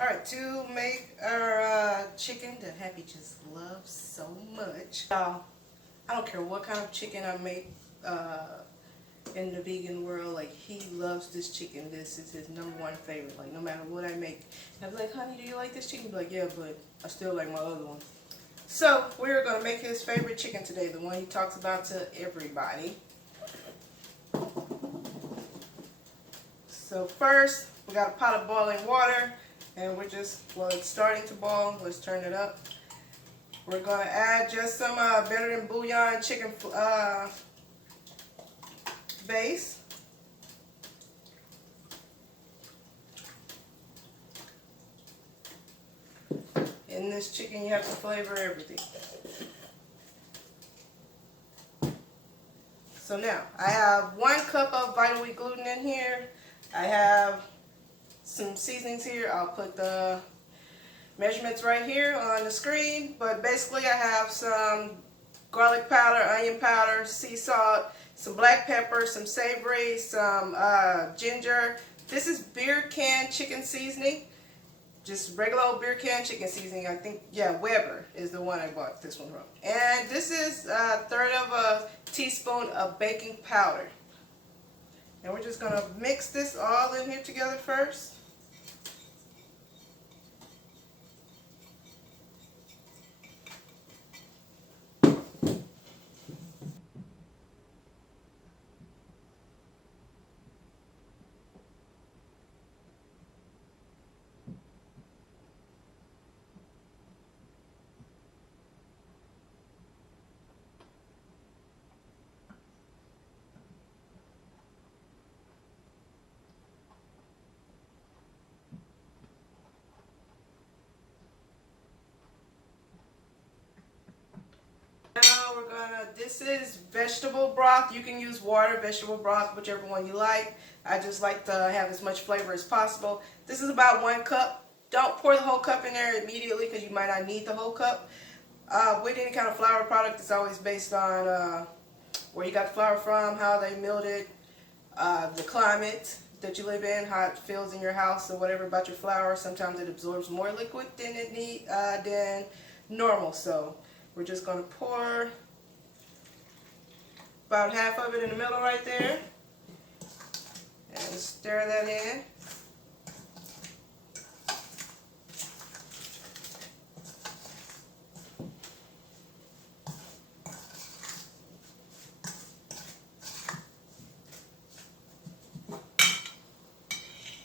Alright, to make our chicken that Happy just loves so much. Y'all, I don't care what kind of chicken I make in the vegan world, like he loves this chicken. This is his #1 favorite. Like no matter what I make, I'm like, honey, do you like this chicken? He's like, yeah, but I still like my other one. So we're gonna make his favorite chicken today, the one he talks about to everybody. So first, we got a pot of boiling water, and we're just, well, it's starting to boil. Let's turn it up. We're gonna add just some better than bouillon chicken base. In this chicken, you have to flavor everything. So now, I have 1 cup of vital wheat gluten in here. I have some seasonings here. I'll put the measurements right here on the screen. But basically, I have some garlic powder, onion powder, sea salt, some black pepper, some savory, some ginger. This is beer can chicken seasoning. Just regular old beer can chicken seasoning. I think, yeah, Weber is the one I bought this one from. And this is 1/3 of a teaspoon of baking powder. And we're just going to mix this all in here together first. Now we're gonna, this is vegetable broth. You can use water, vegetable broth, whichever one you like. I just like to have as much flavor as possible. This is about 1 cup. Don't pour the whole cup in there immediately because you might not need the whole cup. With any kind of flour product, it's always based on where you got the flour from, how they milled it, the climate that you live in, how it feels in your house, or whatever about your flour. Sometimes it absorbs more liquid than normal. So we're just going to pour about half of it in the middle right there and stir that in.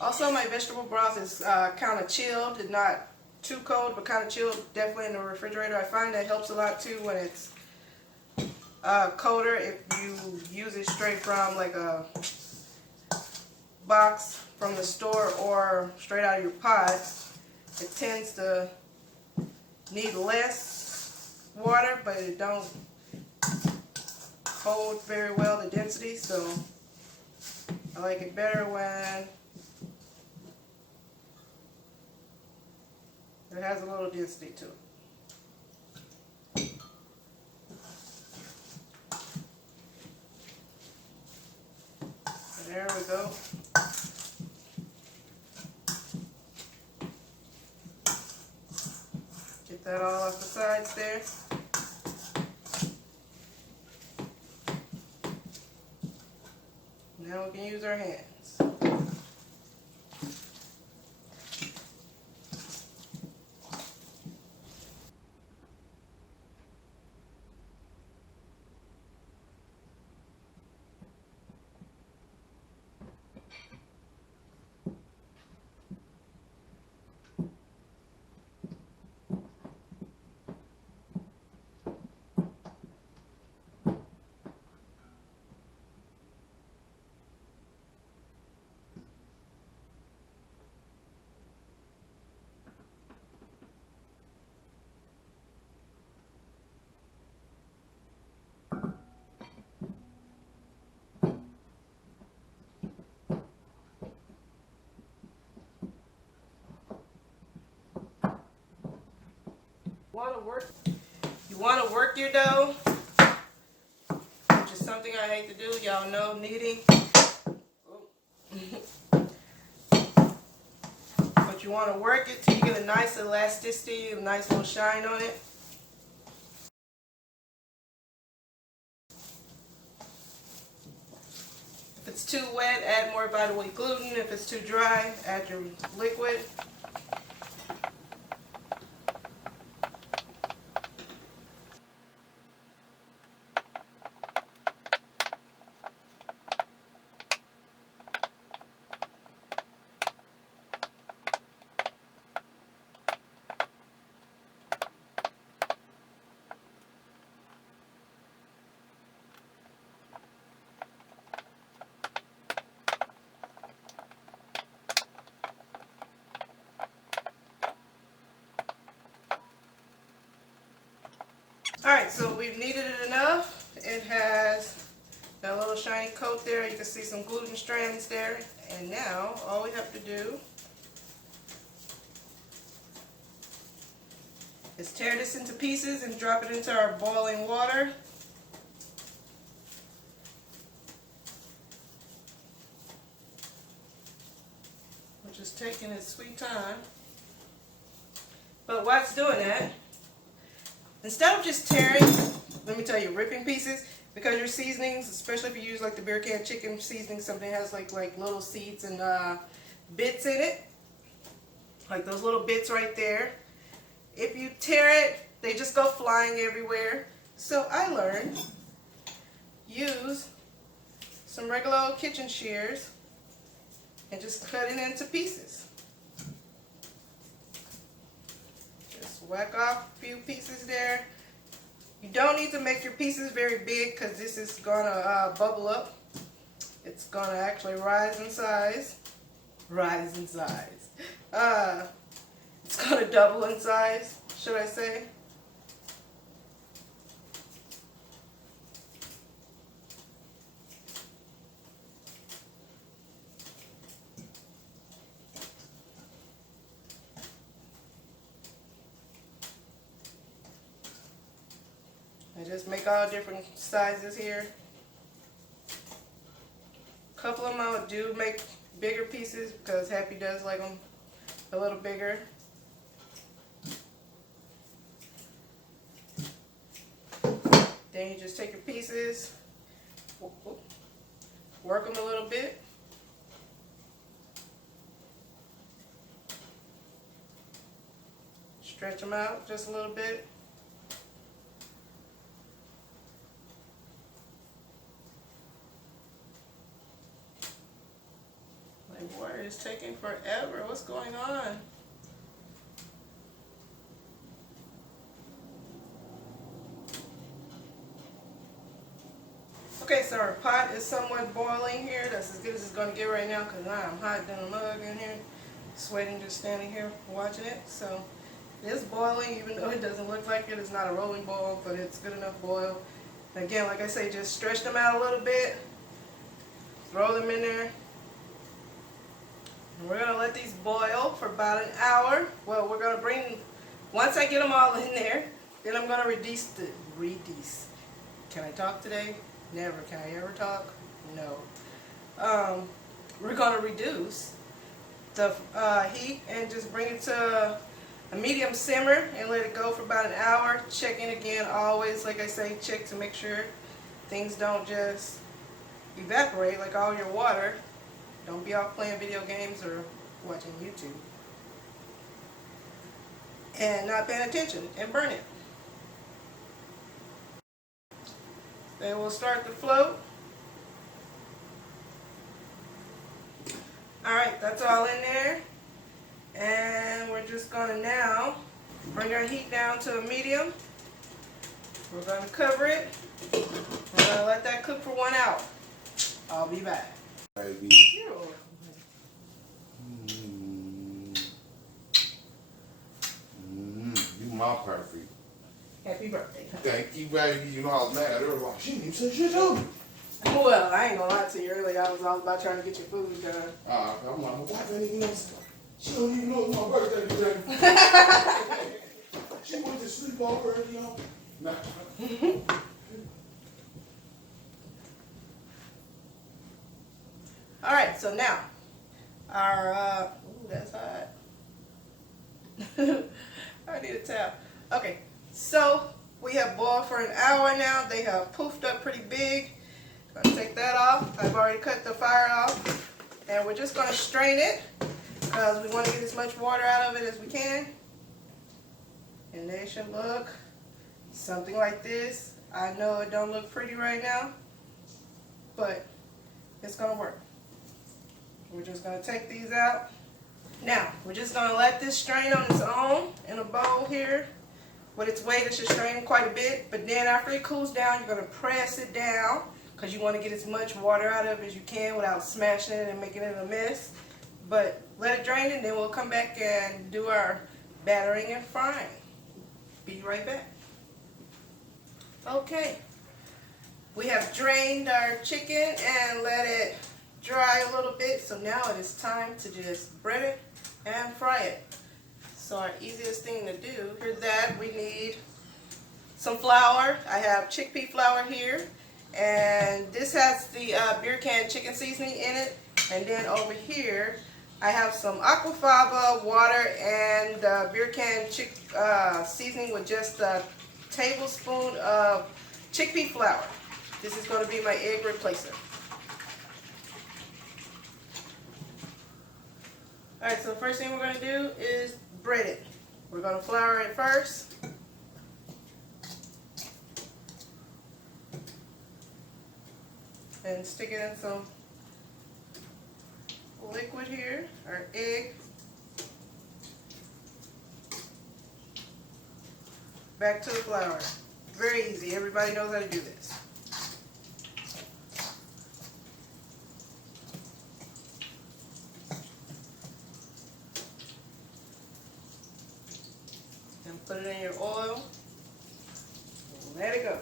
Also, my vegetable broth is kind of chilled. It's not too cold, but kind of chilled, definitely in the refrigerator. I find that helps a lot too when it's colder. If you use it straight from like a box from the store or straight out of your pot, it tends to need less water, but it don't hold very well the density. So I like it better when it has a little density to it. There we go. Get that all off the sides there. Now we can use our hands. You want to work your dough, which is something I hate to do. Y'all know kneading But you want to work it till you get a nice elasticity, a nice little shine on it. If it's too wet, add more vitamin wheat gluten. If it's too dry, add your liquid. Alright, so we've kneaded it enough. It has that little shiny coat there. You can see some gluten strands there. And now all we have to do is tear this into pieces and drop it into our boiling water. Which is taking its sweet time. But while it's doing that, instead of just tearing, let me tell you, ripping pieces, because your seasonings, especially if you use like the beer can chicken seasoning, something has like little seeds and bits in it, like those little bits right there. If you tear it, they just go flying everywhere. So I learned, use some regular old kitchen shears and just cut it into pieces. Whack off a few pieces there. You don't need to make your pieces very big because this is gonna bubble up. It's gonna actually rise in size. Rise in size. It's gonna double in size, should I say? I just make all different sizes here. A couple of them I do make bigger pieces because Happy does like them a little bigger. Then you just take your pieces, work them a little bit. Stretch them out just a little bit. Boy, it's taking forever. What's going on? Okay, so our pot is somewhat boiling here. That's as good as it's going to get right now because I'm hot than a mug in here. Sweating just standing here watching it. So it is boiling even though it doesn't look like it. It's not a rolling boil, but it's good enough boil. And again, like I say, just stretch them out a little bit. Throw them in there. We're going to let these boil for about an hour. Well, we're going to bring, once I get them all in there, then I'm going to reduce. Can I talk today? Never. Can I ever talk? No. We're going to reduce the heat and just bring it to a medium simmer and let it go for about an hour. Check in again always, like I say, check to make sure things don't just evaporate like all your water. Don't be off playing video games or watching YouTube. And not paying attention and burn it. Then we'll start to float. Alright, that's all in there. And we're just going to now bring our heat down to a medium. We're going to cover it. We're going to let that cook for 1 hour. I'll be back. Baby. You my perfect. Happy birthday. Thank you, baby. You know I was mad at her. Like, she didn't even say shit to me. Well, I ain't gonna lie to you earlier. I was all about trying to get your food done. I'm like, my wife ain't even know. She don't even know it's my birthday today. She went to sleep already, y'all. Nah. All right, so now our, ooh, that's hot. I need a towel. Okay, so we have boiled for an hour now. They have poofed up pretty big. Gonna take that off. I've already cut the fire off. And we're just gonna strain it because we want to get as much water out of it as we can. And they should look something like this. I know it don't look pretty right now, but it's gonna work. We're just gonna take these out. Now, we're just gonna let this strain on its own in a bowl here. With its weight, it should strain quite a bit, but then after it cools down, you're gonna press it down because you want to get as much water out of it as you can without smashing it and making it a mess. But let it drain and then we'll come back and do our battering and frying. Be right back. Okay, we have drained our chicken and let it dry a little bit, so now it is time to just bread it and fry it. So our easiest thing to do, for that we need some flour. I have chickpea flour here, and this has the beer can chicken seasoning in it. And then over here I have some aquafaba water and beer can seasoning with just a tablespoon of chickpea flour. This is going to be my egg replacer. Alright, so the first thing we're going to do is bread it. We're going to flour it first. And stick it in some liquid here, our egg. Back to the flour. Very easy. Everybody knows how to do this. And put it in your oil. Let it go.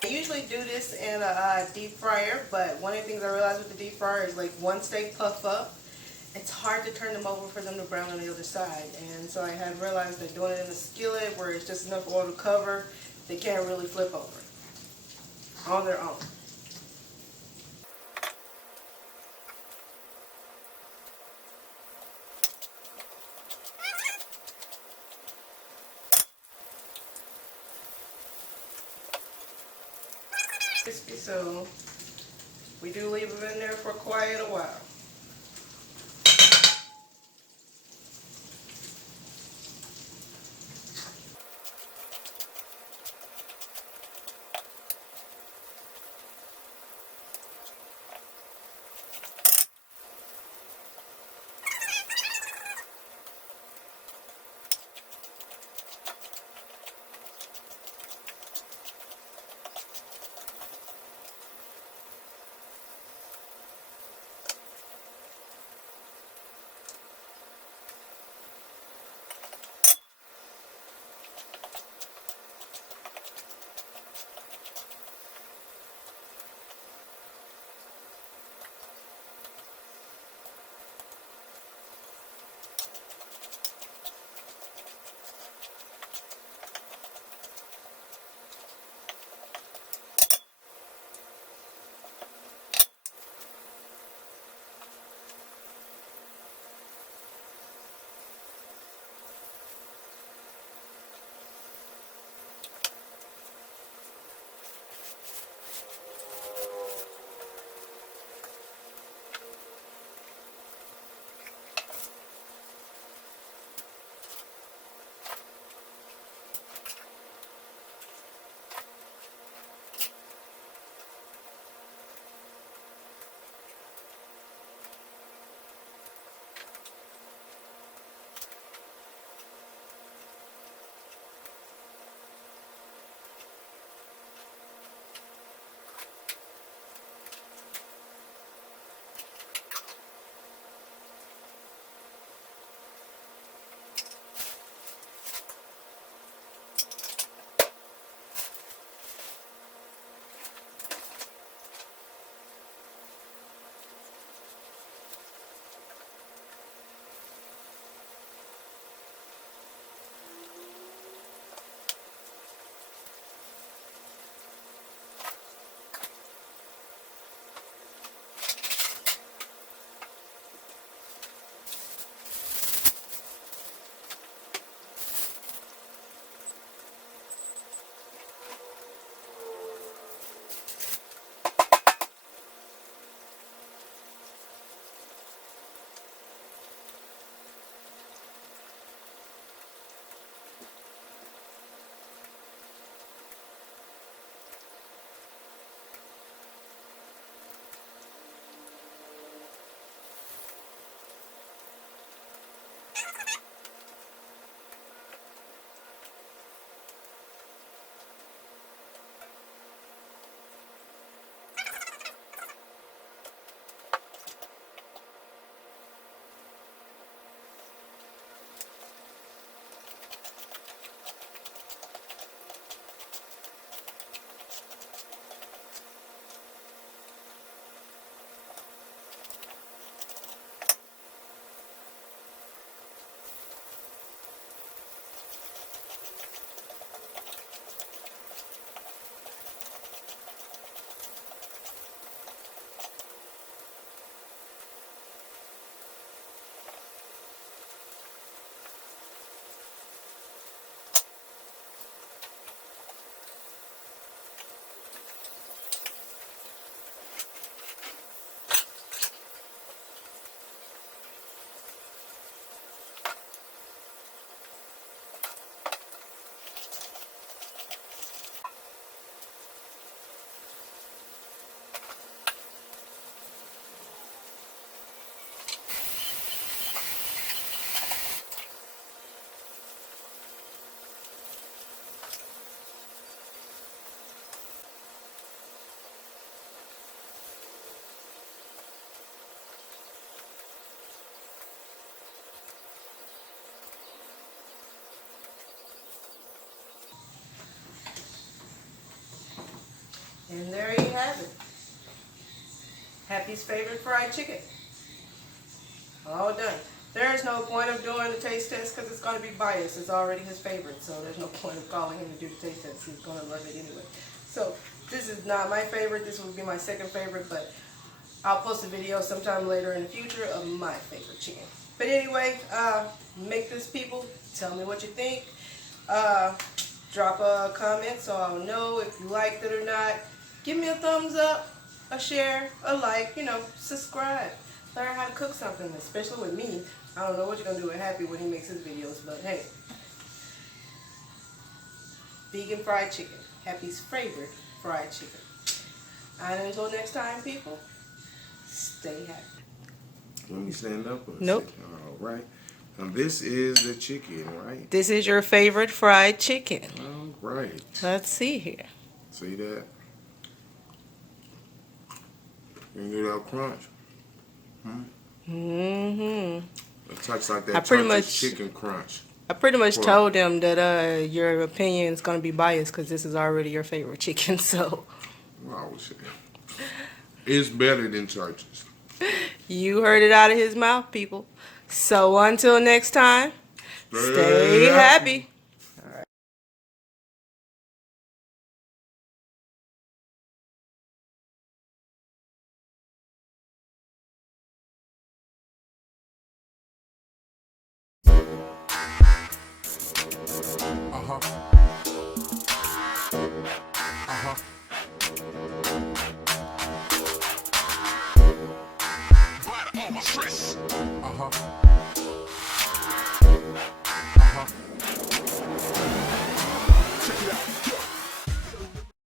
I usually do this in a deep fryer, but one of the things I realized with the deep fryer is like once they puff up, it's hard to turn them over for them to brown on the other side. And so I had realized that doing it in a skillet where it's just enough oil to cover, they can't really flip over on their own. Crispy, so we do leave them in there for quite a while. And there you have it. Happy's favorite fried chicken. All done. There is no point of doing the taste test because it's going to be biased. It's already his favorite, so there's no point of calling him to do the taste test. He's going to love it anyway. So this is not my favorite. This will be my second favorite, but I'll post a video sometime later in the future of my favorite chicken. But anyway, make this, people. Tell me what you think. Drop a comment so I'll know if you liked it or not. Give me a thumbs up, a share, a like, subscribe. Learn how to cook something, especially with me. I don't know what you're going to do with Happy when he makes his videos, but hey. Vegan fried chicken. Happy's favorite fried chicken. And until next time, people, stay happy. Let me stand up. Nope. All right. And this is the chicken, right? This is your favorite fried chicken. All right. Let's see here. See that? You can do that crunch. Mm-hmm. It tastes like I that pretty Church's much- chicken crunch. I pretty much Well- told them that your opinion is going to be biased because this is already your favorite chicken, so. Wow, shit. It's better than Church's. You heard it out of his mouth, people. So until next time, stay happy. Uh-huh.